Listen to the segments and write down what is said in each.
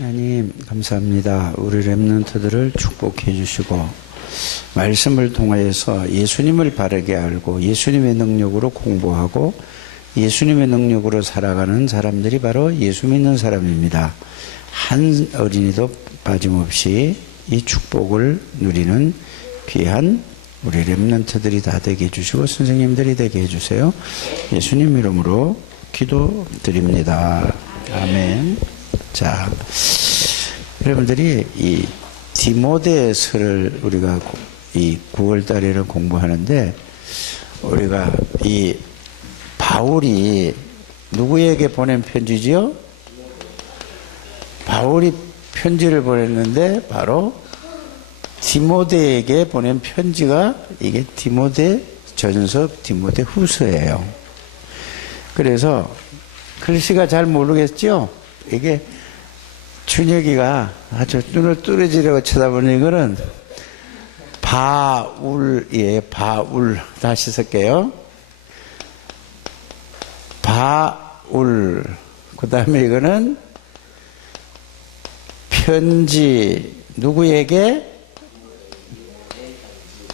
하나님 감사합니다. 우리 렘넌트들을 축복해 주시고 말씀을 통하여서 예수님을 바르게 알고 예수님의 능력으로 공부하고 예수님의 능력으로 살아가는 사람들이 바로 예수 믿는 사람입니다. 한 어린이도 빠짐없이 이 축복을 누리는 귀한 우리 렘넌트들이 다 되게 해주시고 선생님들이 되게 해주세요. 예수님 이름으로 기도드립니다. 아멘. 자, 여러분들이 이 디모데서를 우리가 이 9월 달에는 공부하는데 우리가 이 바울이 누구에게 보낸 편지지요? 바울이 편지를 보냈는데 바로 디모데에게 보낸 편지가 이게 디모데 전서, 디모데 후서예요. 그래서 글씨가 잘 모르겠죠? 이게 준혁이가 아주 눈을 뚫어지려고 쳐다보는 이거는 바울이에요. 바울. 다시 쓸게요. 바울. 그 다음에 이거는 편지. 누구에게?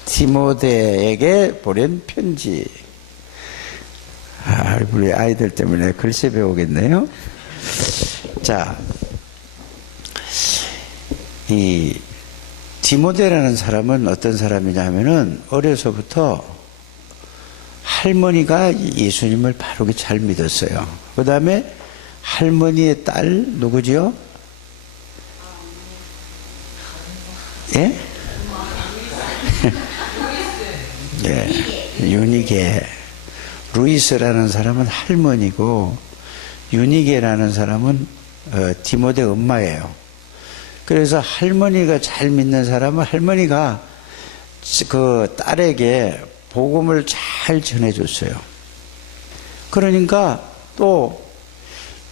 디모데에게 보낸 편지. 우리 아이들 때문에 글씨 배우겠네요. 자, 이 디모데라는 사람은 어떤 사람이냐 하면은 어려서부터 할머니가 예수님을 바르게 잘 믿었어요. 그 다음에 할머니의 딸 누구지요? 예? 예, 유니게. 루이스라는 사람은 할머니고 유니게라는 사람은 디모데 엄마예요. 그래서 할머니가 잘 믿는 사람은 할머니가 그 딸에게 복음을 잘 전해줬어요. 그러니까 또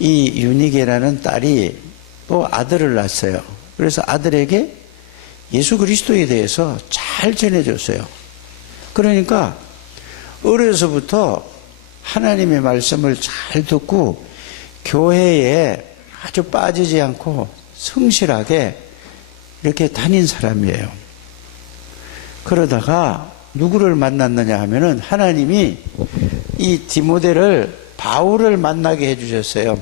이 유니게라는 딸이 또 아들을 낳았어요. 그래서 아들에게 예수 그리스도에 대해서 잘 전해줬어요. 그러니까 어려서부터 하나님의 말씀을 잘 듣고 교회에 아주 빠지지 않고 성실하게 이렇게 다닌 사람이에요. 그러다가 누구를 만났느냐 하면은 하나님이 이 디모데를 바울을 만나게 해주셨어요.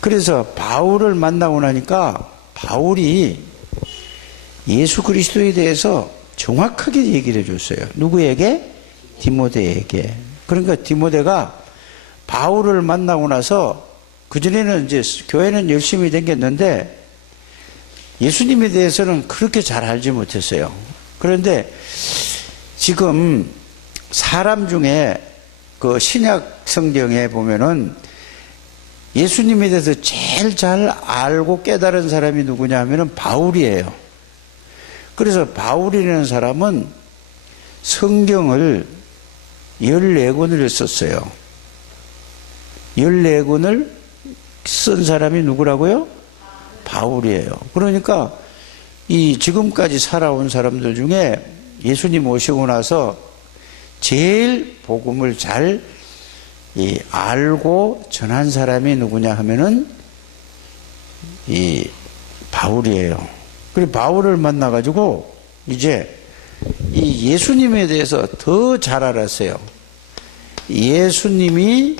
그래서 바울을 만나고 나니까 바울이 예수 그리스도에 대해서 정확하게 얘기를 해줬어요. 누구에게? 디모데에게. 그러니까 디모데가 바울을 만나고 나서 그전에는 이제 교회는 열심히 다녔는데 예수님에 대해서는 그렇게 잘 알지 못했어요. 그런데 지금 사람 중에 그 신약 성경에 보면은 예수님에 대해서 제일 잘 알고 깨달은 사람이 누구냐 하면은 바울이에요. 그래서 바울이라는 사람은 성경을 14권을 썼어요. 14권을 쓴 사람이 누구라고요? 바울이에요. 그러니까 이 지금까지 살아온 사람들 중에 예수님 오시고 나서 제일 복음을 잘 알고 전한 사람이 누구냐 하면은 이 바울이에요. 그리고 바울을 만나가지고 이제 이 예수님에 대해서 더 잘 알았어요. 예수님이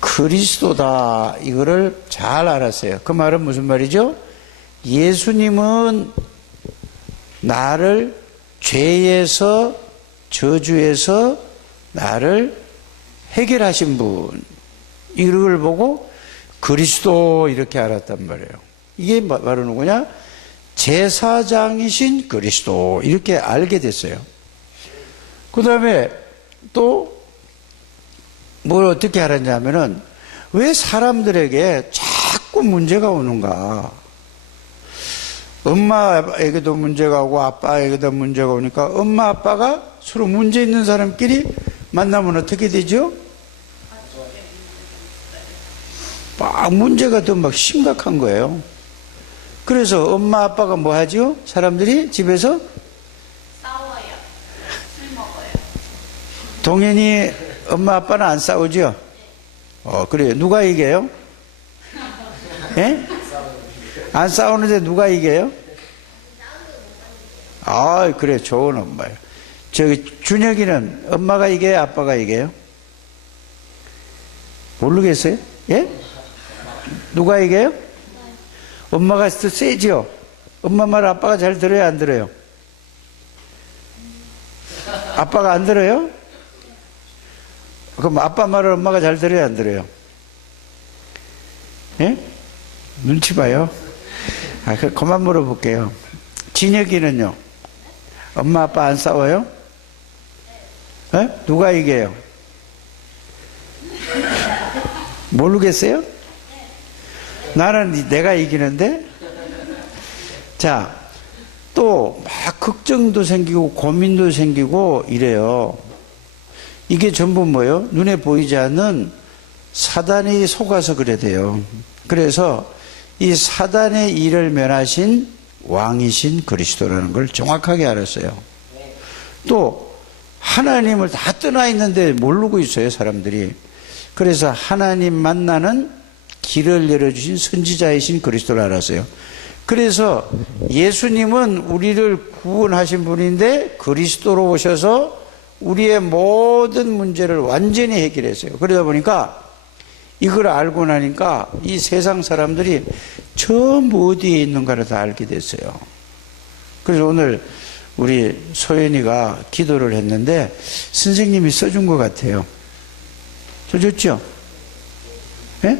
그리스도다 이거를 잘 알았어요. 그 말은 무슨 말이죠? 예수님은 나를 죄에서 저주에서 나를 해결하신 분 이걸 보고 그리스도 이렇게 알았단 말이에요. 이게 바로 누구냐? 제사장이신 그리스도 이렇게 알게 됐어요. 그 다음에 또 뭘 어떻게 알았냐면은 왜 사람들에게 자꾸 문제가 오는가? 엄마에게도 문제가 오고 아빠에게도 문제가 오니까 엄마 아빠가 서로 문제 있는 사람끼리 만나면 어떻게 되죠? 막 문제가 더 막 심각한 거예요. 그래서 엄마 아빠가 뭐 하죠? 사람들이 집에서 싸워요. 술 먹어요. 동현이 엄마 아빠는 안 싸우죠? 그래요. 누가 이겨요? 예? 안 싸우는데 누가 이겨요? 아, 그래, 좋은 엄마예요. 저기, 준혁이는 엄마가 이겨요? 아빠가 이겨요? 모르겠어요? 예? 누가 이겨요? 엄마가 더 세죠? 엄마 말 아빠가 잘 들어요? 안 들어요? 아빠가 안 들어요? 그럼 아빠 말을 엄마가 잘 들어요? 안 들어요? 예? 눈치 봐요? 그만 물어볼게요. 진혁이는요? 엄마 아빠 안 싸워요? 예? 누가 이겨요? 모르겠어요? 나는 내가 이기는데? 자, 또 막 걱정도 생기고 고민도 생기고 이래요. 이게 전부 뭐예요? 눈에 보이지 않는 사단이 속아서 그래 돼요. 그래서 이 사단의 일을 면하신 왕이신 그리스도라는 걸 정확하게 알았어요. 또 하나님을 다 떠나 있는데 모르고 있어요, 사람들이. 그래서 하나님 만나는 길을 열어주신 선지자이신 그리스도를 알았어요. 그래서 예수님은 우리를 구원하신 분인데 그리스도로 오셔서 우리의 모든 문제를 완전히 해결했어요. 그러다 보니까 이걸 알고 나니까 이 세상 사람들이 전부 어디에 있는가를 다 알게 됐어요. 그래서 오늘 우리 소연이가 기도를 했는데 선생님이 써준 것 같아요. 써줬죠? 예?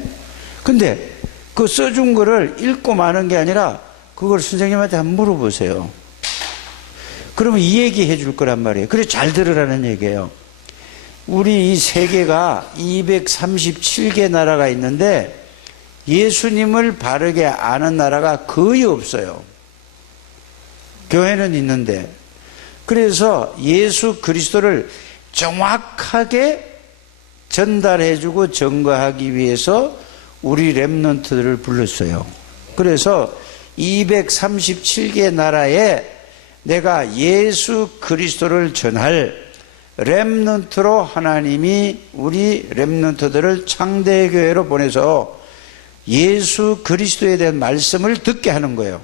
근데 그 써준 거를 읽고 마는 게 아니라 그걸 선생님한테 한번 물어보세요. 그러면 이 얘기 해줄 거란 말이에요. 그래 잘 들으라는 얘기예요. 우리 이 세계가 237개 나라가 있는데 예수님을 바르게 아는 나라가 거의 없어요. 교회는 있는데. 그래서 예수 그리스도를 정확하게 전달해주고 증거하기 위해서 우리 렘넌트들을 불렀어요. 그래서 237개 나라에 내가 예수 그리스도를 전할 렘넌트로 하나님이 우리 렘넌트들을 창대교회로 보내서 예수 그리스도에 대한 말씀을 듣게 하는 거예요.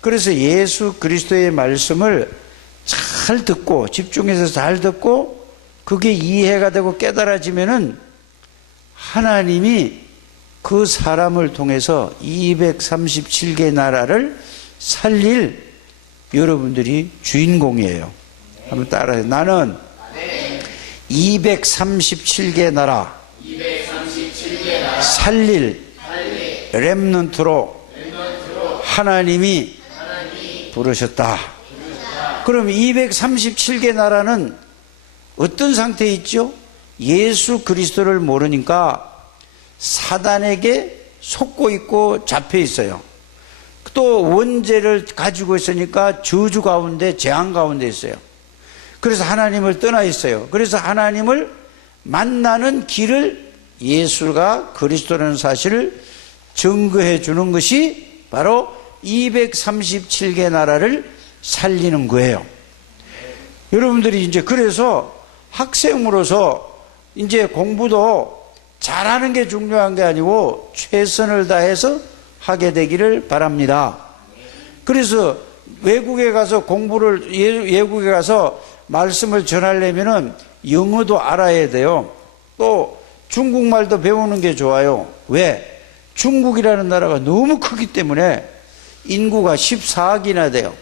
그래서 예수 그리스도의 말씀을 잘 듣고 집중해서 잘 듣고 그게 이해가 되고 깨달아지면은 하나님이 그 사람을 통해서 237개 나라를 살릴 여러분들이 주인공이에요. 한번 따라해요. 나는 237개 나라 살릴 렘넌트로 하나님이 부르셨다. 그럼 237개 나라는 어떤 상태에 있죠? 예수 그리스도를 모르니까 사단에게 속고 있고 잡혀 있어요. 또 원죄를 가지고 있으니까 저주 가운데 재앙 가운데 있어요. 그래서 하나님을 떠나 있어요. 그래서 하나님을 만나는 길을 예수가 그리스도라는 사실을 증거해 주는 것이 바로 237개 나라를 살리는 거예요. 여러분들이 이제 그래서 학생으로서 이제 공부도 잘하는 게 중요한 게 아니고 최선을 다해서 하게 되기를 바랍니다. 그래서 외국에 가서 외국에 가서 말씀을 전하려면은 영어도 알아야 돼요. 또 중국말도 배우는 게 좋아요. 왜? 중국이라는 나라가 너무 크기 때문에 인구가 14억이나 돼요.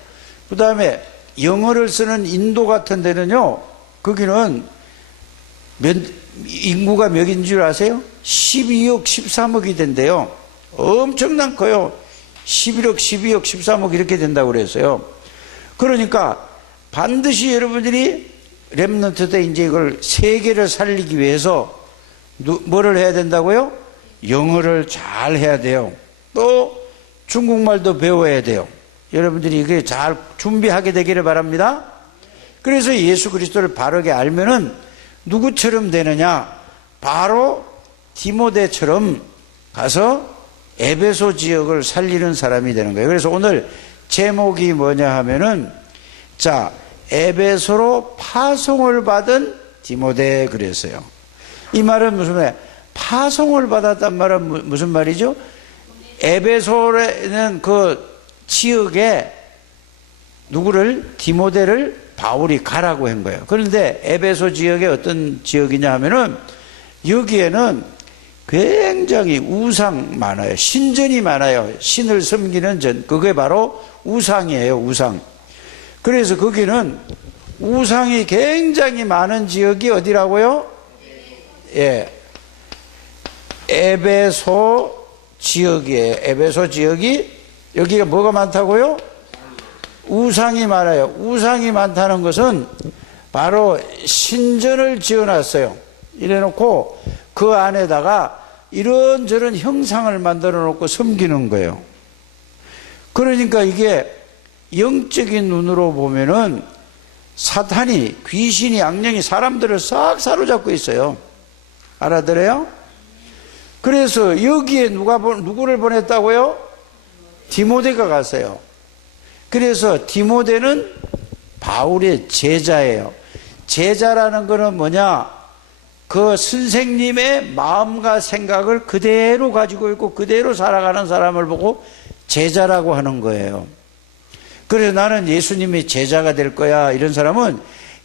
그 다음에 영어를 쓰는 인도 같은 데는요, 거기는 인구가 몇인 줄 아세요? 12억, 13억이 된대요. 엄청난 커요. 11억, 12억, 13억 이렇게 된다고 그랬어요. 그러니까 반드시 여러분들이 렘넌트 때 이제 이걸 세계를 살리기 위해서 뭐를 해야 된다고요? 영어를 잘 해야 돼요. 또 중국말도 배워야 돼요. 여러분들이 이게 잘 준비하게 되기를 바랍니다. 그래서 예수 그리스도를 바르게 알면은 누구처럼 되느냐? 바로 디모데처럼 가서 에베소 지역을 살리는 사람이 되는 거예요. 그래서 오늘 제목이 뭐냐 하면은, 자, 에베소로 파송을 받은 디모데 그랬어요. 이 말은 무슨 말이에요? 파송을 받았단 말은 무슨 말이죠? 에베소라는 그 지역에 누구를? 디모데를 바울이 가라고 한 거예요. 그런데 에베소 지역에 어떤 지역이냐 하면은 여기에는 굉장히 우상 많아요. 신전이 많아요. 신을 섬기는 전. 그게 바로 우상이에요. 우상. 그래서 거기는 우상이 굉장히 많은 지역이 어디라고요? 예. 에베소 지역이에요. 에베소 지역이 여기가 뭐가 많다고요? 우상이 많아요. 우상이 많다는 것은 바로 신전을 지어놨어요. 이래놓고 그 안에다가 이런저런 형상을 만들어 놓고 섬기는 거예요. 그러니까 이게 영적인 눈으로 보면은 사탄이, 귀신이, 악령이 사람들을 싹 사로잡고 있어요. 알아들어요? 그래서 여기에 누구를 보냈다고요? 디모데가 갔어요. 그래서 디모데는 바울의 제자예요. 제자라는 거는 뭐냐? 그 선생님의 마음과 생각을 그대로 가지고 있고 그대로 살아가는 사람을 보고 제자라고 하는 거예요. 그래서 나는 예수님의 제자가 될 거야. 이런 사람은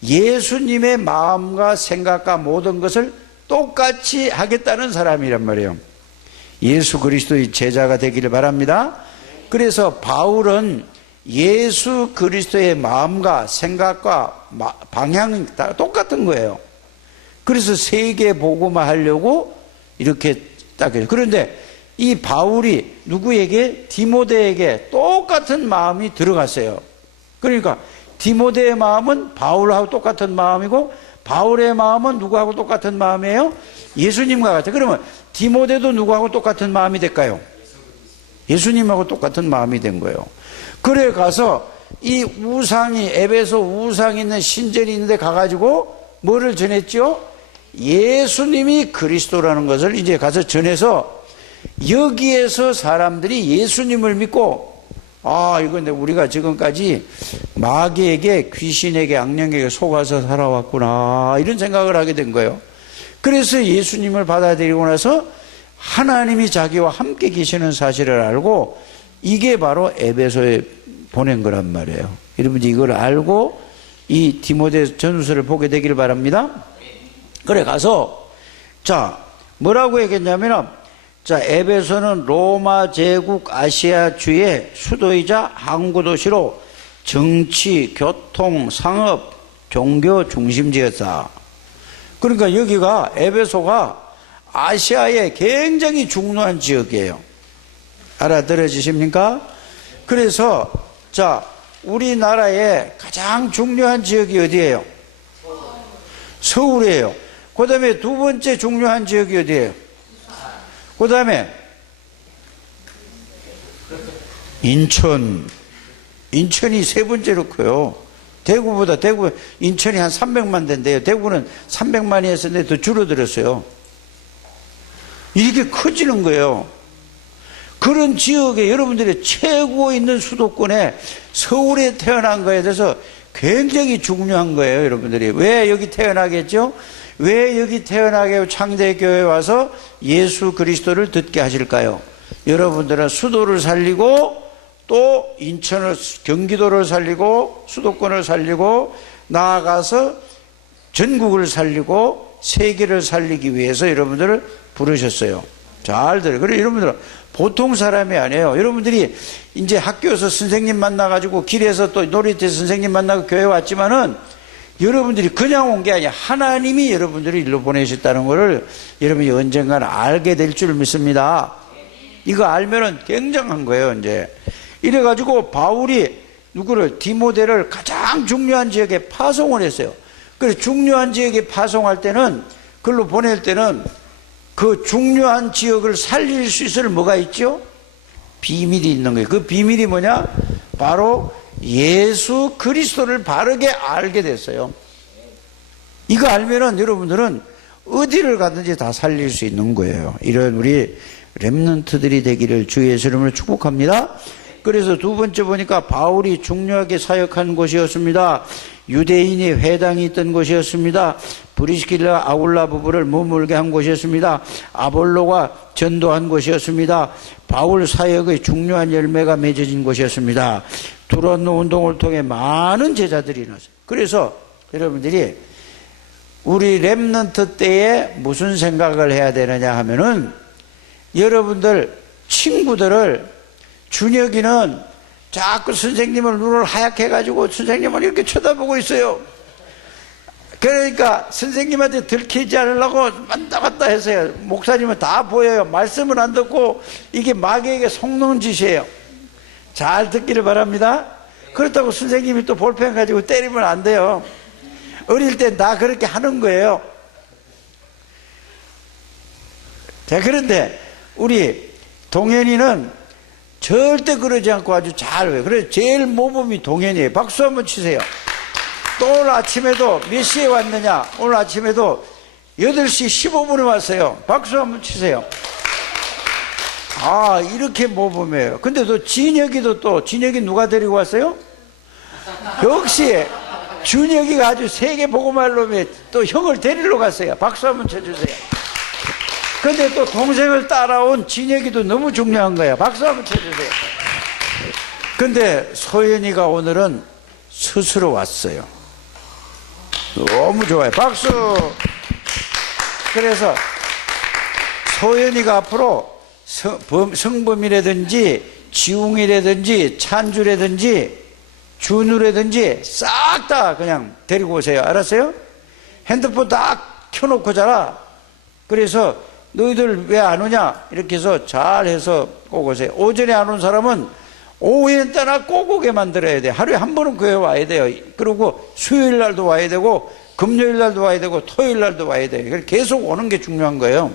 예수님의 마음과 생각과 모든 것을 똑같이 하겠다는 사람이란 말이에요. 예수 그리스도의 제자가 되기를 바랍니다. 그래서 바울은 예수 그리스도의 마음과 생각과 방향이 다 똑같은 거예요. 그래서 세계 복음화 하려고 이렇게 딱 해요. 그런데 이 바울이 누구에게? 디모데에게 똑같은 마음이 들어갔어요. 그러니까 디모데의 마음은 바울하고 똑같은 마음이고 바울의 마음은 누구하고 똑같은 마음이에요? 예수님과 같아요. 그러면 디모데도 누구하고 똑같은 마음이 될까요? 예수님하고 똑같은 마음이 된 거예요. 그래 가서 이 우상이, 에베소 우상이 있는 신전이 있는데 가가지고 뭐를 전했죠? 예수님이 그리스도라는 것을 이제 가서 전해서 여기에서 사람들이 예수님을 믿고, 아, 이건 우리가 지금까지 마귀에게, 귀신에게, 악령에게 속아서 살아왔구나, 이런 생각을 하게 된 거예요. 그래서 예수님을 받아들이고 나서 하나님이 자기와 함께 계시는 사실을 알고, 이게 바로 에베소에 보낸 거란 말이에요. 여러분들 이걸 알고 이 디모데 전서를 보게 되기를 바랍니다. 그래 가서 자 뭐라고 얘기했냐면, 자 에베소는 로마 제국 아시아주의 수도이자 항구도시로 정치, 교통, 상업, 종교 중심지였다. 그러니까 여기가 에베소가 아시아의 굉장히 중요한 지역이에요. 알아들어지십니까? 그래서 자 우리나라의 가장 중요한 지역이 어디예요? 서울이에요. 그 다음에 두 번째 중요한 지역이 어디예요? 그 다음에 인천. 인천이 세 번째로 커요. 대구보다 인천이 한 300만 된대요. 대구는 300만이었는데 더 줄어들었어요. 이렇게 커지는 거예요. 그런 지역에 여러분들이 최고 있는 수도권에 서울에 태어난 거에 대해서 굉장히 중요한 거예요. 여러분들이 왜 여기 태어나겠죠? 왜 여기 태어나게 창대교회에 와서 예수 그리스도를 듣게 하실까요? 여러분들은 수도를 살리고 또 인천을, 경기도를 살리고 수도권을 살리고 나아가서 전국을 살리고 세계를 살리기 위해서 여러분들을 부르셨어요. 잘 들어요. 그래 여러분들은 보통 사람이 아니에요. 여러분들이 이제 학교에서 선생님 만나가지고 길에서 또 놀이터에서 선생님 만나고 교회 왔지만은 여러분들이 그냥 온 게 아니야. 하나님이 여러분들을 일로 보내셨다는 것을 여러분이 언젠가는 알게 될 줄 믿습니다. 이거 알면은 굉장한 거예요, 이제. 이래가지고 바울이 누구를? 디모데를 가장 중요한 지역에 파송을 했어요. 그래서 중요한 지역에 파송할 때는, 그걸로 보낼 때는 그 중요한 지역을 살릴 수 있을 뭐가 있죠? 비밀이 있는 거예요. 그 비밀이 뭐냐? 바로 예수 그리스도를 바르게 알게 됐어요. 이거 알면은 여러분들은 어디를 가든지 다 살릴 수 있는 거예요. 이런 우리 렘넌트들이 되기를 주의 예수 이름으로 축복합니다. 그래서 두 번째 보니까 바울이 중요하게 사역한 곳이었습니다. 유대인이 회당이 있던 곳이었습니다. 브리스길라 아굴라 부부를 머물게 한 곳이었습니다. 아볼로가 전도한 곳이었습니다. 바울 사역의 중요한 열매가 맺어진 곳이었습니다. 두란노 운동을 통해 많은 제자들이 일어났어요. 그래서 여러분들이 우리 렘넌트 때에 무슨 생각을 해야 되느냐 하면은, 여러분들 친구들을, 준혁이는 자꾸 선생님을 눈을 하얗게 해가지고 선생님을 이렇게 쳐다보고 있어요. 그러니까 선생님한테 들키지 않으려고 왔다 갔다 했어요. 목사님은 다 보여요. 말씀을 안 듣고, 이게 마귀에게 속는 짓이에요. 잘 듣기를 바랍니다. 그렇다고 선생님이 또 볼펜 가지고 때리면 안 돼요. 어릴 때 다 그렇게 하는 거예요. 자, 그런데 우리 동현이는 절대 그러지 않고 아주 잘 해요. 그래서 제일 모범이 동현이에요. 박수 한번 치세요. 또 오늘 아침에도 몇 시에 왔느냐? 오늘 아침에도 8시 15분에 왔어요. 박수 한번 치세요. 아, 이렇게 모범이에요. 근데 또 진혁이 누가 데리고 왔어요? 역시 준혁이가 아주 세계 복음할 놈이 또 형을 데리러 갔어요. 박수 한번 쳐주세요. 근데 또 동생을 따라온 진혁이도 너무 중요한 거예요. 박수 한번 쳐주세요. 근데 소연이가 오늘은 스스로 왔어요. 너무 좋아요. 박수. 그래서 소연이가 앞으로 성범이라든지 지웅이라든지 찬주라든지 준우라든지 싹 다 그냥 데리고 오세요. 알았어요? 핸드폰 딱 켜놓고 자라. 그래서 너희들 왜 안 오냐? 이렇게 해서 잘 해서 꼭 오세요. 오전에 안 온 사람은 오후에 따라 꼭 오게 만들어야 돼. 하루에 한 번은 교회 와야 돼요. 그리고 수요일 날도 와야 되고, 금요일 날도 와야 되고, 토요일 날도 와야 돼요. 그래서 계속 오는 게 중요한 거예요.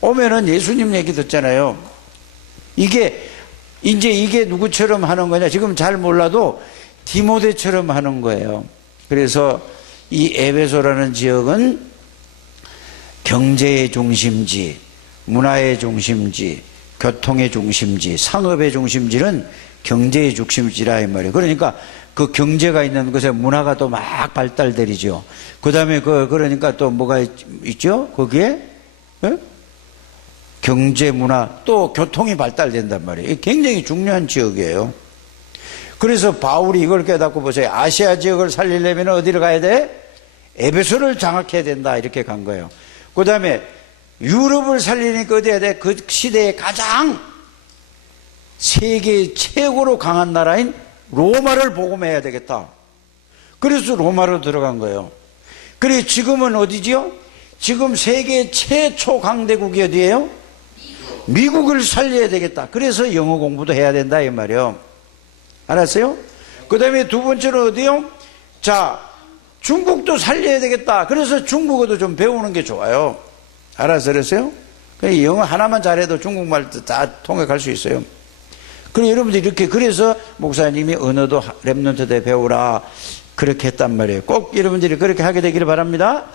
오면은 예수님 얘기 듣잖아요. 이게 누구처럼 하는 거냐? 지금 잘 몰라도 디모데처럼 하는 거예요. 그래서 이 에베소라는 지역은 경제의 중심지, 문화의 중심지, 교통의 중심지, 상업의 중심지는 경제의 중심지라 이 말이에요. 그러니까 그 경제가 있는 곳에 문화가 또 막 발달되죠. 그 다음에 그러니까 또 뭐가 있죠? 거기에? 네? 경제, 문화, 또 교통이 발달된단 말이에요. 굉장히 중요한 지역이에요. 그래서 바울이 이걸 깨닫고 보세요. 아시아 지역을 살리려면 어디를 가야 돼? 에베소를 장악해야 된다. 이렇게 간 거예요. 그 다음에 유럽을 살리니까 어디 해야 돼? 그 시대에 가장 세계 최고로 강한 나라인 로마를 복음해야 되겠다. 그래서 로마로 들어간 거예요. 그래 지금은 어디지요? 지금 세계 최초 강대국이 어디예요? 미국을 살려야 되겠다. 그래서 영어 공부도 해야 된다 이 말이에요. 알았어요? 그 다음에 두 번째는 어디요? 자, 중국도 살려야 되겠다. 그래서 중국어도 좀 배우는 게 좋아요. 알았어요? 영어 하나만 잘해도 중국말도 다 통역할 수 있어요. 그래 여러분들 이렇게, 그래서 목사님이 언어도 렘넌트 때 배우라 그렇게 했단 말이에요. 꼭 여러분들이 그렇게 하게 되기를 바랍니다.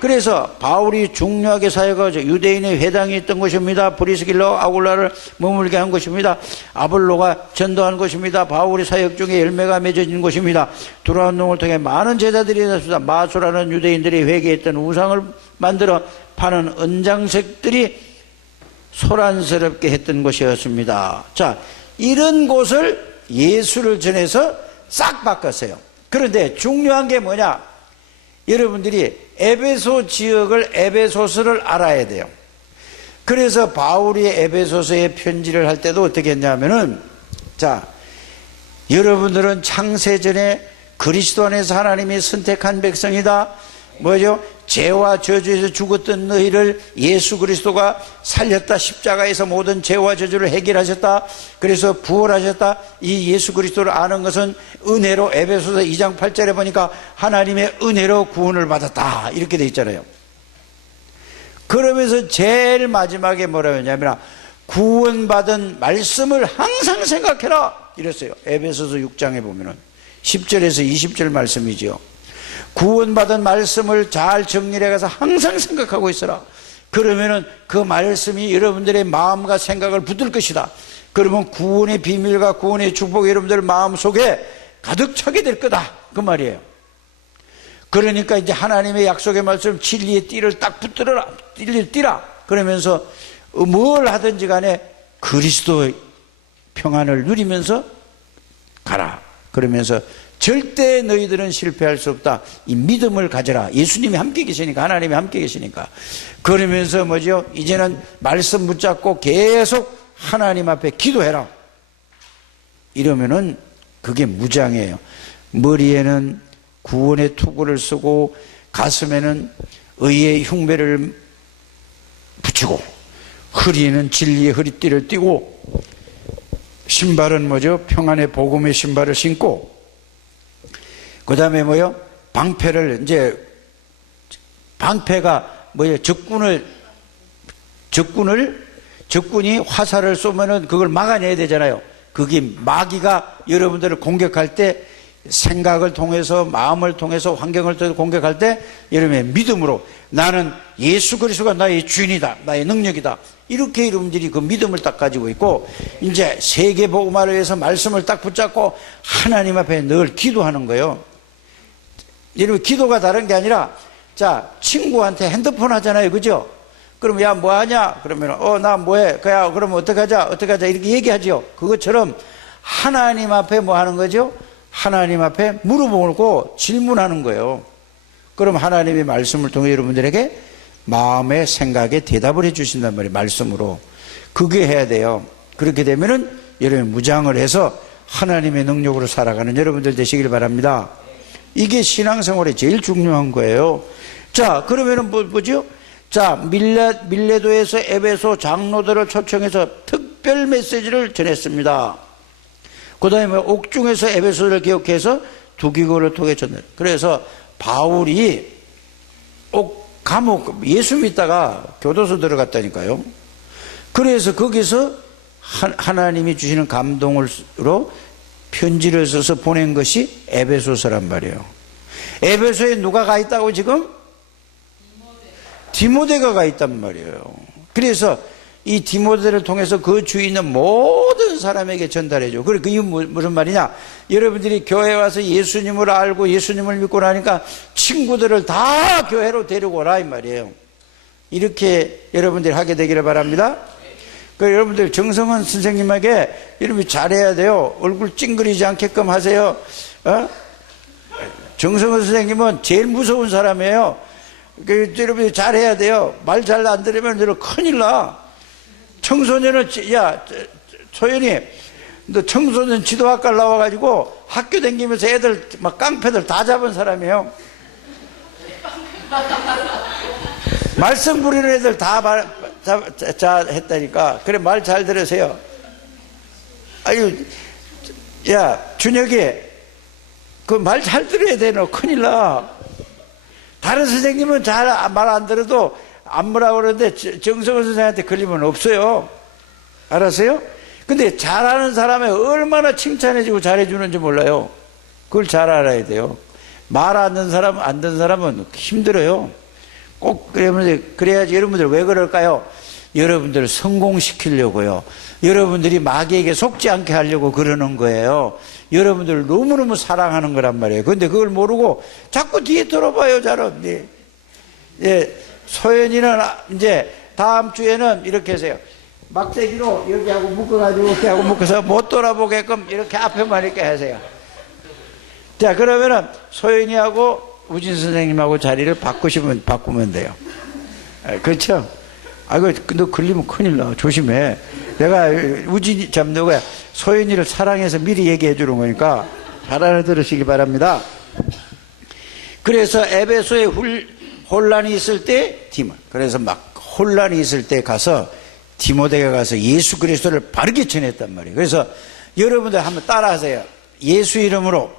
그래서 바울이 중요하게 사역하죠. 유대인의 회당이 있던 곳입니다. 브리스길라 아굴라를 머물게 한 곳입니다. 아볼로가 전도한 곳입니다. 바울이 사역 중에 열매가 맺어진 곳입니다. 두라운 농을 통해 많은 제자들이 났습니다. 마수라는 유대인들이 회개했던 우상을 만들어 파는 은장색들이 소란스럽게 했던 곳이었습니다. 자, 이런 곳을 예수를 전해서 싹 바꿨어요. 그런데 중요한 게 뭐냐? 여러분들이 에베소 지역을, 에베소서를 알아야 돼요. 그래서 바울이 에베소서에 편지를 할 때도 어떻게 했냐면은, 자, 여러분들은 창세전에 그리스도 안에서 하나님이 선택한 백성이다. 뭐죠? 죄와 저주에서 죽었던 너희를 예수 그리스도가 살렸다. 십자가에서 모든 죄와 저주를 해결하셨다. 그래서 부활하셨다. 이 예수 그리스도를 아는 것은 은혜로, 에베소서 2장 8절에 보니까 하나님의 은혜로 구원을 받았다. 이렇게 돼 있잖아요. 그러면서 제일 마지막에 뭐라고 했냐면, 구원받은 말씀을 항상 생각해라. 이랬어요. 에베소서 6장에 보면은 10절에서 20절 말씀이죠. 구원받은 말씀을 잘 정리해 가서 항상 생각하고 있어라. 그러면은 그 말씀이 여러분들의 마음과 생각을 붙들 것이다. 그러면 구원의 비밀과 구원의 축복이 여러분들 마음속에 가득 차게 될 거다, 그 말이에요. 그러니까 이제 하나님의 약속의 말씀, 진리의 띠를 딱 붙들어라, 진리를 띠라. 그러면서 뭘 하든지 간에 그리스도의 평안을 누리면서 가라. 그러면서 절대 너희들은 실패할 수 없다. 이 믿음을 가져라. 예수님이 함께 계시니까, 하나님이 함께 계시니까. 그러면서 뭐죠? 이제는 말씀 붙잡고 계속 하나님 앞에 기도해라. 이러면은 그게 무장이에요. 머리에는 구원의 투구를 쓰고 가슴에는 의의 흉배를 붙이고 허리에는 진리의 허리띠를 띠고 신발은 뭐죠? 평안의 복음의 신발을 신고 그 다음에 뭐요? 방패를 이제 방패가 뭐예요? 적군이 화살을 쏘면은 그걸 막아내야 되잖아요. 그게 마귀가 여러분들을 공격할 때 생각을 통해서 마음을 통해서 환경을 통해서 공격할 때 여러분의 믿음으로 나는 예수 그리스도가 나의 주인이다, 나의 능력이다, 이렇게 여러분들이 그 믿음을 딱 가지고 있고 이제 세계 복음화를 위해서 말씀을 딱 붙잡고 하나님 앞에 늘 기도하는 거예요. 여러분 기도가 다른 게 아니라 자 친구한테 핸드폰 하잖아요, 그죠? 그럼 야 뭐 하냐? 그러면 나 뭐해? 그야 그러면 어떻게 하자 이렇게 얘기하죠. 그것처럼 하나님 앞에 뭐 하는 거죠? 하나님 앞에 물어보고 질문하는 거예요. 그럼 하나님의 말씀을 통해 여러분들에게 마음의 생각에 대답을 해 주신단 말이에요. 말씀으로. 그게 해야 돼요. 그렇게 되면은 여러분 무장을 해서 하나님의 능력으로 살아가는 여러분들 되시길 바랍니다. 이게 신앙생활에 제일 중요한 거예요. 자, 그러면은 뭐죠? 자, 밀레도에서 에베소 장로들을 초청해서 특별 메시지를 전했습니다. 그 다음에 옥중에서 에베소를 기억해서 두기고를 통해 전했. 그래서 바울이 감옥 예수 믿다가 교도소 들어갔다니까요. 그래서 거기서 하나님이 주시는 감동으로 편지를 써서 보낸 것이 에베소서란 말이에요. 에베소에 누가 가 있다고 지금? 디모데가 가 있단 말이에요. 그래서 이 디모데를 통해서 그 주위에 있는 모든 사람에게 전달해줘. 그래, 그게 무슨 말이냐? 여러분들이 교회 와서 예수님을 알고 예수님을 믿고 나니까 친구들을 다 교회로 데리고 오라, 이 말이에요. 이렇게 여러분들이 하게 되기를 바랍니다. 그 여러분들 정성원 선생님에게 여러분이 잘해야 돼요. 얼굴 찡그리지 않게끔 하세요. 정성원 선생님은 제일 무서운 사람이에요. 그 여러분이 잘해야 돼요. 말 잘 안 들으면 여러분 큰일 나. 청소년은 야 소연이 너 청소년 지도학과 나와가지고 학교 다니면서 애들 막 깡패들 다 잡은 사람이에요. 말썽 부리는 애들 다 했다니까. 그래 말 잘 들으세요. 아유 야 준혁이 그 말 잘 들어야 돼. 너 큰일 나. 다른 선생님은 잘 말 안 들어도 안 뭐라고 그러는데 정성원 선생님한테 걸리면 없어요. 알았어요? 근데 잘하는 사람이 얼마나 칭찬해주고 잘해주는지 몰라요. 그걸 잘 알아야 돼요. 말 안 듣는 사람은 힘들어요. 꼭 그래야지. 여러분들 왜 그럴까요? 여러분들을 성공시키려고요. 여러분들이 마귀에게 속지 않게 하려고 그러는 거예요. 여러분들을 너무너무 사랑하는 거란 말이에요. 근데 그걸 모르고 자꾸 뒤에 돌아봐요, 저는. 네. 예, 소연이는 이제 다음 주에는 이렇게 하세요. 막대기로 여기 하고 묶어가지고 이렇게 하고 묶어서 못 돌아보게끔 이렇게 앞에만 이렇게 하세요. 자, 그러면은 소연이하고 우진 선생님하고 자리를 바꾸면 돼요. 그렇죠? 아이고, 너 걸리면 큰일 나. 조심해. 내가 우진이, 누구야? 소연이를 사랑해서 미리 얘기해 주는 거니까 잘 알아들으시기 바랍니다. 그래서 에베소에 혼란이 있을 때, 그래서 막 혼란이 있을 때 가서 디모데가 가서 예수 그리스도를 바르게 전했단 말이에요. 그래서 여러분들 한번 따라하세요. 예수 이름으로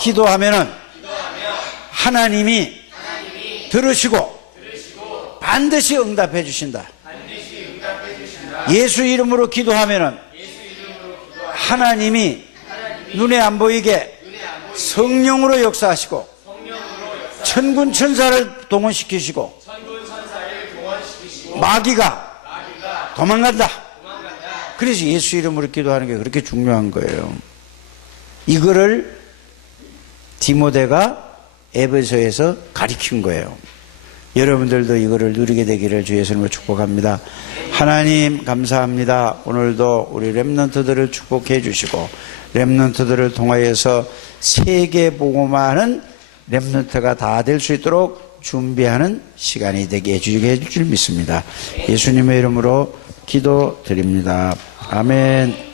기도하면은 하나님이 들으시고 반드시 응답해 주신다. 예수 이름으로 기도하면은 하나님이 눈에 안 보이게 성령으로 역사하시고 천군 천사를 동원시키시고 마귀가 도망간다. 그래서 예수 이름으로 기도하는 게 그렇게 중요한 거예요. 이거를 디모데가 에베소에서 가르친 거예요. 여러분들도 이거를 누리게 되기를 주 예수님으로 축복합니다. 하나님 감사합니다. 오늘도 우리 렘넌트들을 축복해 주시고 렘넌트들을 통하여서 세계 복음화하는 렘넌트가 다 될 수 있도록 준비하는 시간이 되게 해주게 해줄 줄 믿습니다. 예수님의 이름으로 기도드립니다. 아멘.